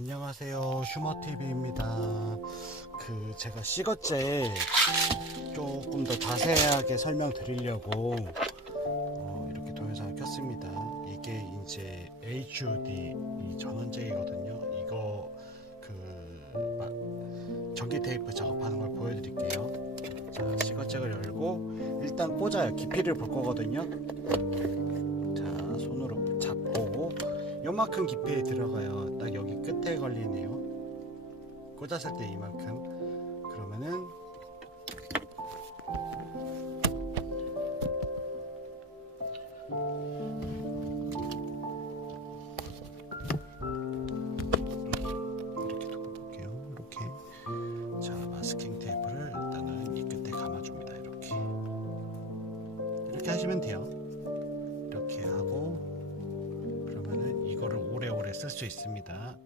안녕하세요. 슈머TV입니다. 그 제가 시거제 조금 더 자세하게 설명드리려고 어, 이렇게 동영상을 켰습니다. 이게 이제 HUD 이 전원제이거든요. 이거 그막 전기 테이프 작업하는 걸 보여드릴게요. 자 시거잭을 열고 일단 꽂아요. 깊이를 볼 거거든요. 자 손으로 잡고 요만큼 깊이에 들어가요. 딱 여기 걸리네요. 꽂았을 때 이만큼. 그러면은 하시면 돼요. 이렇게 하고 그러면은 이거를 오래오래 쓸 수 있습니다